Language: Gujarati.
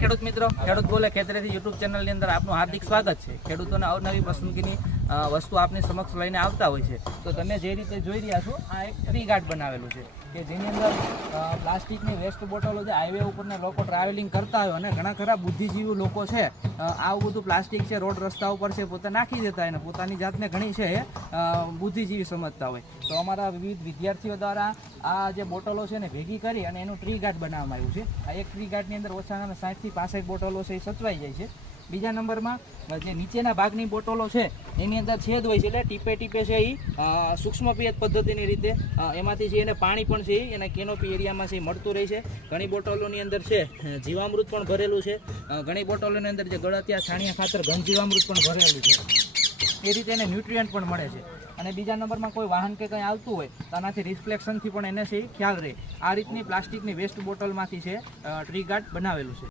ખેડૂત મિત્રો, ખેડૂત બોલે ખેતરેથી યુટ્યુબ ચેનલની અંદર આપનું હાર્દિક સ્વાગત છે। ખેડૂતોને અવનવી પસંદગીની વસ્તુ આપની સમક્ષ લઈને આવતા હોય છે। તો તમે જે રીતે જોઈ રહ્યા છો, આ એક ટ્રી ગાર્ડ બનાવેલું છે કે જેની અંદર પ્લાસ્ટિકની વેસ્ટ બોટલો જે હાઈવે ઉપરના લોકો ટ્રાવેલિંગ કરતા હોય અને ઘણા ખરા બુદ્ધિજીવી લોકો છે, આવું બધું પ્લાસ્ટિક છે રોડ રસ્તા ઉપર છે પોતે નાખી દેતા હોય અને પોતાની જાતને ઘણી છે એ બુદ્ધિજીવી સમજતા હોય। તો અમારા વિવિધ વિદ્યાર્થીઓ દ્વારા આ જે બોટલો છે ને ભેગી કરી અને એનું ટ્રી ગાર્ડ બનાવવામાં આવ્યું છે। આ એક ટ્રી ગાર્ડની અંદર ઓછામાં 60 થી 65 બોટલો છે એ સચવાઈ જાય છે। બીજા નંબરમાં જે નીચેના ભાગની બોટલો છે એની અંદર છેદ હોય છે, એટલે ટીપે ટીપે છે એ સૂક્ષ્મ પિયત પદ્ધતિની રીતે એમાંથી છે એને પાણી પણ છે એને કેનોપી એરિયામાં છે મળતું રહે છે। ઘણી બોટલોની અંદર છે જીવામૃત પણ ભરેલું છે, ઘણી બોટલોની અંદર જે ગળતિયા છાણિયા ખાતર ઘન જીવામૃત પણ ભરેલું છે, એ રીતે એને ન્યુટ્રિયન્ટ પણ મળે છે। અને બીજા નંબરમાં કોઈ વાહન કે કંઈ આવતું હોય તો આનાથી રિફ્લેક્શનથી પણ એને છે ખ્યાલ રહે। આ રીતની પ્લાસ્ટિકની વેસ્ટ બોટલમાંથી છે ટ્રી ગાર્ડ બનાવેલું છે।